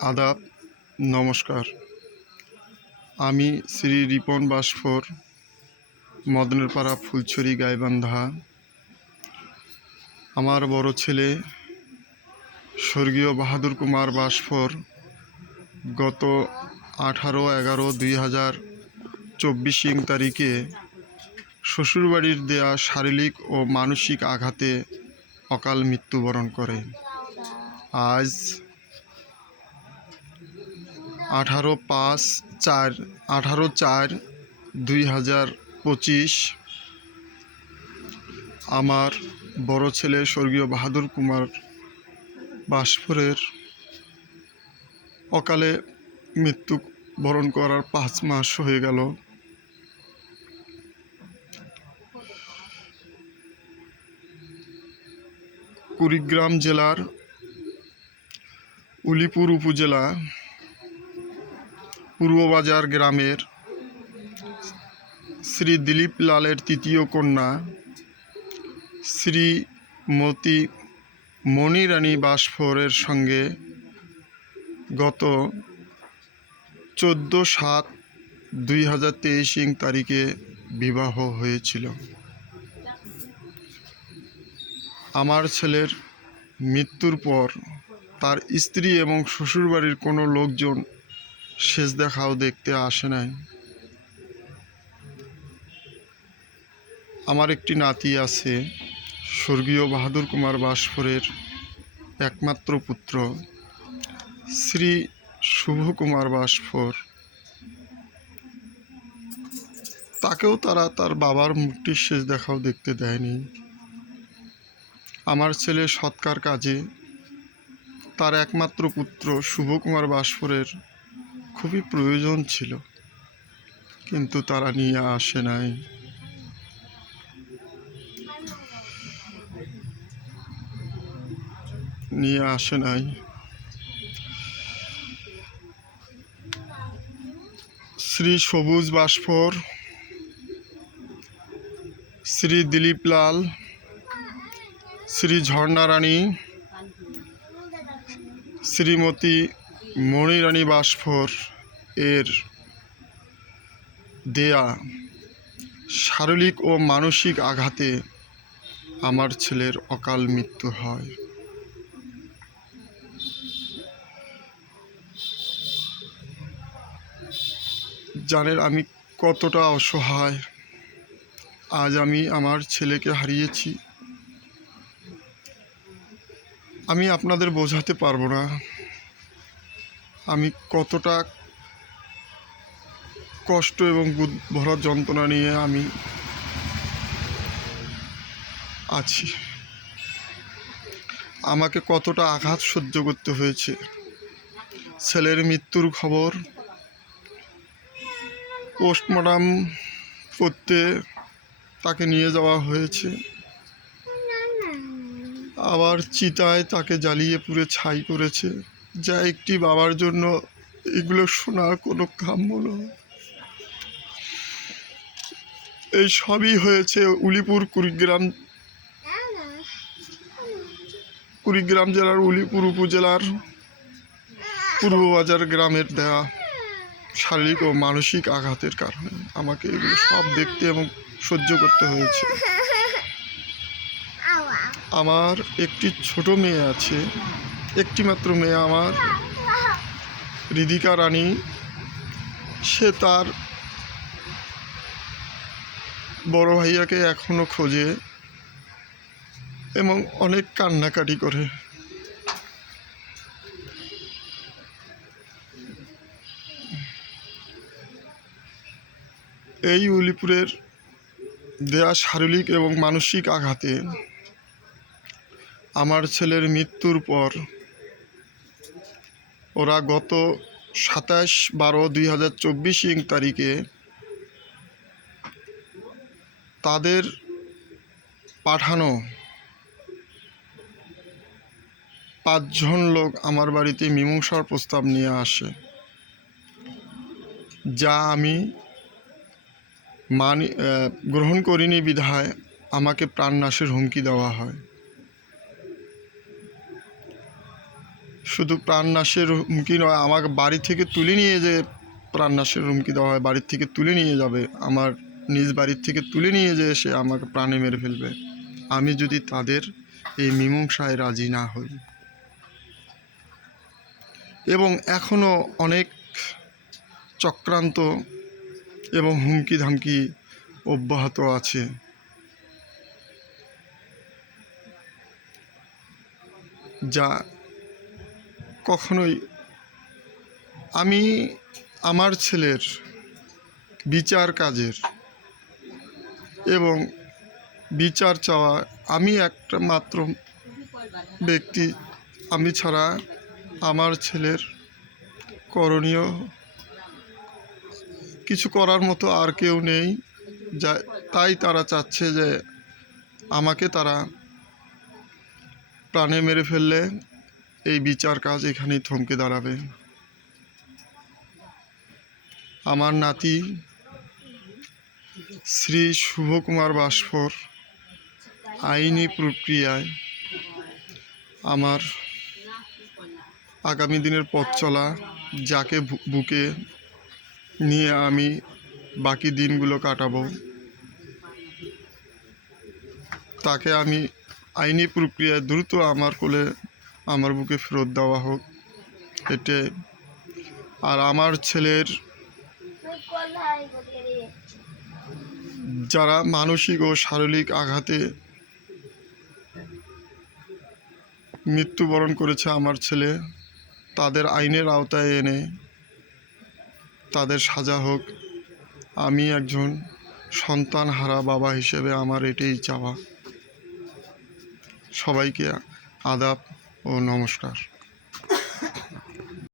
আদাব, নমস্কার। আমি শ্রী রিপন বাসফোর, মদনেরপাড়া, ফুলছড়ি, গাইবান্ধা। আমার বড় ছেলে স্বর্গীয় বাহাদুর কুমার বাসফোর গত 18/11/2024 তারিখে শ্বশুরবাড়ির দেয়া শারীরিক ও মানসিক আঘাতে অকাল মৃত্যুবরণ করে। আজ 18/4/2025 আমার বড় ছেলে স্বর্গীয় বাহাদুর কুমার বাসফোরের অকালে মৃত্যুবরণ করার 5 মাস হয়ে গেল। কুড়িগ্রাম জেলার উলিপুর উপজেলা পূর্ববাজার গ্রামের শ্রী দিলীপ লালের তৃতীয় কন্যা শ্রীমতী মণিরানী বাসফোরের সঙ্গে গত 14/7/2023 তারিখে বিবাহ হয়েছিল। আমার ছেলের মৃত্যুর পর তার স্ত্রী এবং শ্বশুরবাড়ির কোনো লোকজন শেষ দেখাও দেখতে আসে নাই। আমার একটি নাতি আছে, স্বর্গীয় বাহাদুর কুমার বাসফোরের একমাত্র পুত্র শ্রী শুভ কুমার বাসফোর। তাকেও তারা তার বাবার মুখটির শেষ দেখাও দেখতে দেয়নি। আমার ছেলে সৎকার কাজে তার একমাত্র পুত্র শুভ কুমার বাসফোরের খুবই প্রয়োজন ছিল, কিন্তু তারা নিয়ে আসে নাই। শ্রী সবুজ বাসফোর, শ্রী দিলীপ লাল, শ্রী ঝর্ণা রানী, শ্রীমতী মণিরানী বাসফোর এর দেয়া শারীরিক ও মানসিক আঘাতে আমার ছেলের অকাল মৃত্যু হয়। জানেন আমি কতটা অসহায়। আজ আমি আমার ছেলেকে হারিয়েছি। আমি আপনাদের বোঝাতে পারবো না আমি কতটা কষ্ট এবং বুক ভরা যন্ত্রণা নিয়ে আমি আছি। আমাকে কতটা আঘাত সহ্য করতে হয়েছে। ছেলের মৃত্যুর খবর পোস্টমর্টম করতে তাকে নিয়ে যাওয়া হয়েছে, আবার চিতায় তাকে জ্বালিয়ে পুড়ে ছাই করেছে। যা একটি বাবার জন্য এগুলো শোনার কোনো কাম্য নয়। এই সবই হয়েছে উলিপুর কুড়িগ্রাম জেলার উলিপুর উপজেলার পূর্ববাজার গ্রামের দেয়া শারীরিক ও মানসিক আঘাতের কারণে আমাকে এগুলো সব দেখতে এবং সহ্য করতে হয়েছে। আমার একটি ছোট মেয়ে আছে, একটি মাত্র মেয়ে আমার, হৃদিকা রানী। সে তার বড় ভাইয়াকে এখনো খোঁজে এবং অনেক কান্নাকাটি করে। এই উলিপুরের দেয়া শারীরিক এবং মানসিক আঘাতে আমার ছেলের মৃত্যুর পর ওরা গত 27/12/2024 তারিখে তাদের পাঠানো 5 জন লোক আমার বাড়িতে মীমাংসার প্রস্তাব নিয়ে আসে, যা আমি গ্রহণ করিনি বিধায় আমাকে প্রাণনাশের হুমকি দেওয়া হয়। শুধু প্রাণনাশের হুমকি নয়, আমাকে বাড়ি থেকে তুলে নিয়ে যে প্রাণনাশের হুমকি দেওয়া হয়, বাড়ির থেকে তুলে নিয়ে যাবে, আমার নিজ বাড়ির থেকে তুলে নিয়ে যেয়ে সে আমাকে প্রাণে মেরে ফেলবে আমি যদি তাদের এই মীমাংসায় রাজি না হই। এবং এখনও অনেক চক্রান্ত এবং হুমকি ধামকি অব্যাহত আছে। যা কখনোই আমি আমার ছেলের বিচার কাজের এবং বিচার চাওয়া, আমি একটা মাত্র ব্যক্তি, আমি ছাড়া আমার ছেলের করণীয় কিছু করার মতো আর কেউ নেই। যা তাই তারা চাচ্ছে যে আমাকে তারা প্রাণে মেরে ফেললে এই বিচার কাজ এখানেই থমকে দাঁড়াবে। আমার নাতি শ্রী শুভকুমার বাস্ফোর আইনি প্রক্রিয়ায় আমার আগামী দিনের পথ চলা, যাকে বুকে নিয়ে আমি বাকি দিনগুলো কাটাবো, তাকে আমি আইনি প্রক্রিয়ায় দ্রুত আমার কোলে আমার বুকে ফেরত দেওয়া হোক এতে। আর আমার ছেলের যারা মানসিক ও শারীরিক আঘাতে মৃত্যুবরণ করেছে আমার ছেলে, তাদের আইনের আওতায় এনে তাদের সাজা হোক। আমি একজন সন্তানহারা বাবা হিসেবে আমার এটাই চাওয়া। সবাইকে আদাব ও নমস্কার।